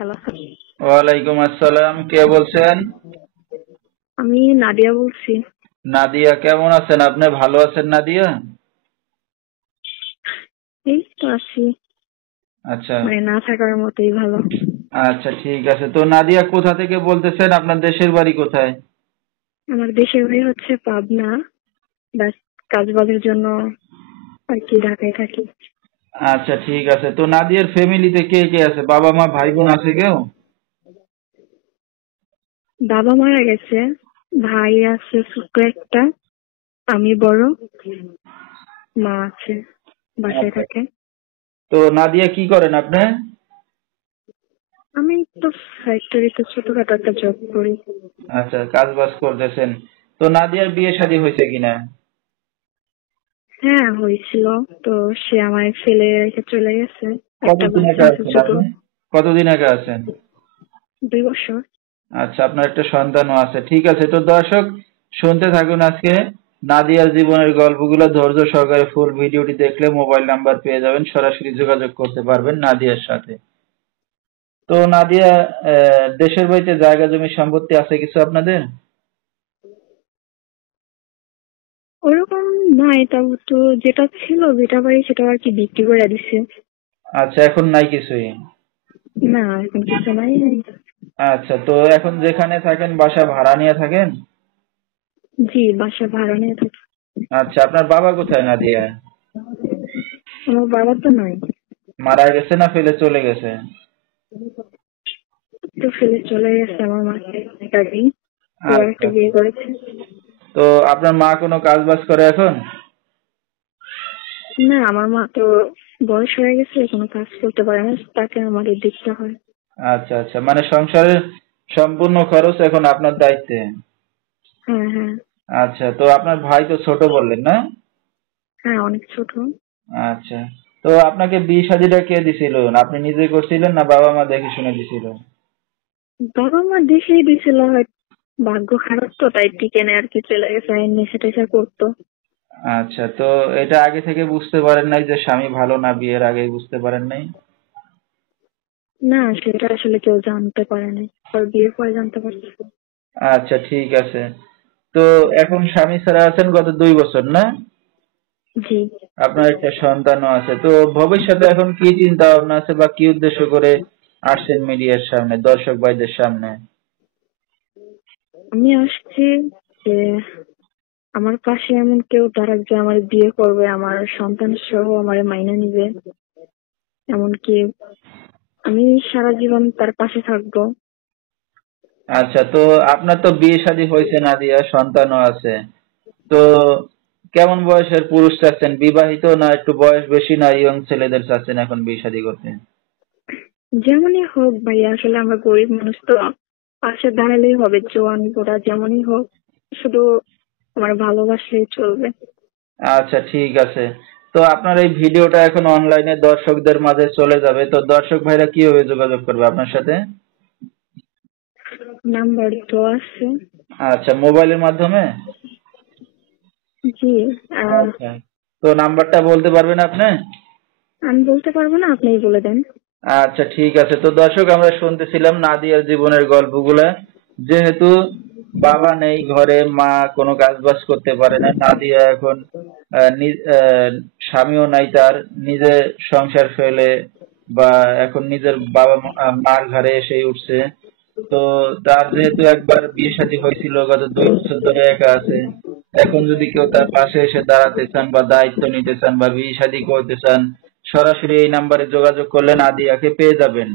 Hello, ওয়ালাইকুম আসসালাম। কে বলছেন? আমি নাদিয়া বলছি। নাদিয়া, কেমন আছেন আপনি? ভালো আছেন নাদিয়া? এই তো আছি, আচ্ছা। মানে না থাকার মতোই ভালো। আচ্ছা, ঠিক আছে। তো নাদিয়া কোথা থেকে বলতেছেন? আপনার দেশের বাড়ি কোথায়? আমার দেশের বাড়ি হচ্ছে পাবনা, ব্যাস কাজবাজের জন্য আর কি ঢাকায় থাকি। আচ্ছা, ঠিক আছে। তো নাদিয়ার ফ্যামিলিতে কে কে আছে? বাবা মা ভাই বোন আছে কেউ? বাবা মারা গেছে, ভাই আছে ছোট্ট একটা, আমি বড়, মা আছে, বাসায় আচ্ছা। থাকে। তো নাদিয়া কি করেন আপনি? আমি তো ফ্যাক্টরিতে ছোটখাটো একটা জব করি। আচ্ছা, কাজ বাজ করতেছেন। তো নাদিয়ার বিয়ে শাদী হয়েছে কিনা? হ্যাঁ হয়েছিল, তো সে আমার ফেলে রেখে চলে গেছে। একটা কতদিন বাচ্চা একা আছে আছেন ছোট, আপনি? কতদিন একা আছেন? 2 বছর। আচ্ছা, আপনার একটা সন্তানও আছে। ঠিক আছে। তো দর্শক, শুনতে থাকুন আজকে নাদিয়ার জীবনের গল্পগুলো ধৈর্য সহকারে। ফুল ভিডিওটি দেখলে মোবাইল নাম্বার পেয়ে যাবেন, সরাসরি যোগাযোগ করতে পারবেন নাদিয়ার সাথে। তো নাদিয়া, দেশের বাড়িতে জায়গা জমি সম্পত্তি আছে কিছু আপনাদের? ওরকম নাই, তাও তো যেটা ছিল যেটা বাড়ি সেটা আর কি বিক্রি করে দিছে। আচ্ছা, এখন নাই কিছুই? না এখন কিছু নাই। আচ্ছা, তো এখন যেখানে থাকেন বাসা ভাড়া নিয়ে থাকেন? জি, বাসা ভাড়া নিয়ে থাকি। আচ্ছা, আপনার বাবা কোথায় নাদিয়া? আমার বাবা তো নাই, মারা গেছে না ফেলে চলে গেছে? তো ফেলে চলে গেছে আমার মাকে অনেক আগেই। ও আচ্ছা। একটা বিয়ে করেছে। তো আপনার মা কোনো কাজ বাজ করে এখন? না, আমার মা তো বয়স হয়ে গেছে, কোনো কাজ করতে পারে না, তাকে আমাদের দেখতে হয়। আচ্ছা আচ্ছা, মানে সংসারের সম্পূর্ণ খরচ এখন আপনার দায়িত্বে? হ্যাঁ হ্যাঁ। আচ্ছা, তো আপনার ভাই তো ছোট বললেন না? হ্যাঁ অনেক ছোট। আচ্ছা। তো আপনাকে বিয়ে শাদীটা কে দিছিল? আপনি নিজে করছিলেন না বাবা মা দেখে শুনে দিছিল? বাবা মা দেখেই দিছিল, হয়তো ভাগ্য খারাপ তো তাই টিকে নেয় আর কি, চলে গেছে, নেশা টেশা করতো। আচ্ছা, তো এটা আগে থেকে বুঝতে পারেন নাই যে স্বামী ভালো না? বিয়ের আগেই বুঝতে পারেন নাই? না, সেটা আসলে কেউ জানতে পারেনি, আর বিয়ের পরে জানতে পারছে। আচ্ছা, ঠিক আছে। তো এখন স্বামী ছাড়া আছেন গত 2 বছর না? জি। আপনার একটা সন্তানও আছে। তো ভবিষ্যতে এখন কি চিন্তা ভাবনা আছে বা কি উদ্দেশ্য করে আসছেন মিডিয়ার সামনে, দর্শক ভাইদের সামনে? আমি আসছি যে আমার পাশে এমন কেউ দাঁড়াক যে আমার বিয়ে করবে, আমার সন্তান সহ আমার মাইনে নিবে, এমনকি আমি সারা জীবন তার পাশে থাকবো। আচ্ছা, তো আপনার তো বিয়ে শাদী হয়েছে নাদিয়া, সন্তানও আছে। তো কেমন বয়সের পুরুষ চাচ্ছেন? বিবাহিত না একটু বয়স বেশি না ইয়ং ছেলেদের চাচ্ছেন এখন বিয়ে শাদী করতে? যেমনই হোক ভাই, আসলে আমরা গরিব মানুষ তো, পাশে দাঁড়ালেই হবে, জোয়ান বুড়া যেমনই হোক, শুধু আমার ভালোবাসলেই চলবে। আচ্ছা, ঠিক আছে। তো আপনার এই ভিডিওটা এখন অনলাইনে দর্শকদের মাঝে চলে যাবে, তো দর্শক ভাইরা কিভাবে যোগাযোগ করবে আপনার সাথে? নাম্বার তো আছে। আচ্ছা, মোবাইলের মাধ্যমে? জি। আহ, আচ্ছা, তো নাম্বারটা বলতে পারবেন আপনি? আমি বলতে পারবো না, আপনিই বলে দেন। আচ্ছা, ঠিক আছে। তো দর্শক, আমরা শুনতেছিলাম নাদিয়ার জীবনের গল্পগুলা। যেহেতু বাবা নেই ঘরে, মা কোনো কাজ বাজ করতে পারে না, নাদিয়া এখন স্বামীও নাই তার, নিজে সংসার ফেলে বা এখন নিজের মার ঘরে এসেই উঠছে। তো তার যেহেতু একবার বিয়ে শাদী হয়েছিল, গত 2 বছর ধরে একা আছে। এখন যদি কেউ তার পাশে এসে দাঁড়াতে চান বা দায়িত্ব নিতে চান বা বিয়ে শাদী করতে চান, সরাসরি এই নাম্বারে যোগাযোগ করলে নাদিয়াকে পেয়ে যাবেন।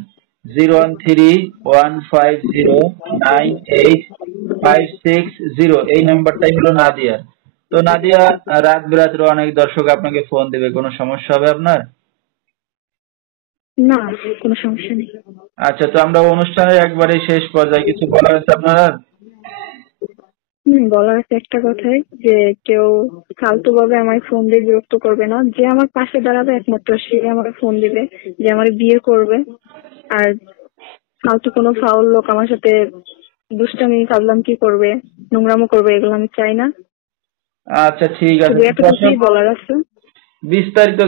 01315098560, এই নাম্বারটাই হলো নাদিয়ার। তো নাদিয়া, রাত বিরাত্রে অনেক দর্শক আপনাকে ফোন দেবে, কোনো সমস্যা হবে আপনার? না, কোনো সমস্যা নেই। আচ্ছা, তো আমরা অনুষ্ঠানের একবারে শেষ পর্যায়ে কিছু বলার আছে আপনার আর? বলার আছে একটা কথাই, যে কেউ ফালতু ভাবে আমায় ফোন দিয়ে বিরক্ত করবে না, যে আমার পাশে দাঁড়াবে একমাত্র সে আমার ফোন দিবে, যে আমার বিয়ে করবে। আর ফালতু কোনো ফাউল লোক আমার সাথে দুষ্টামি ফাজলাম কি করবে, নোংরামো করবে, এগুলো আমি চাই না। আচ্ছা, ঠিক আছে। শুধু তো দর্শক, এতটুকুই বলার আছে। বিস্তারিত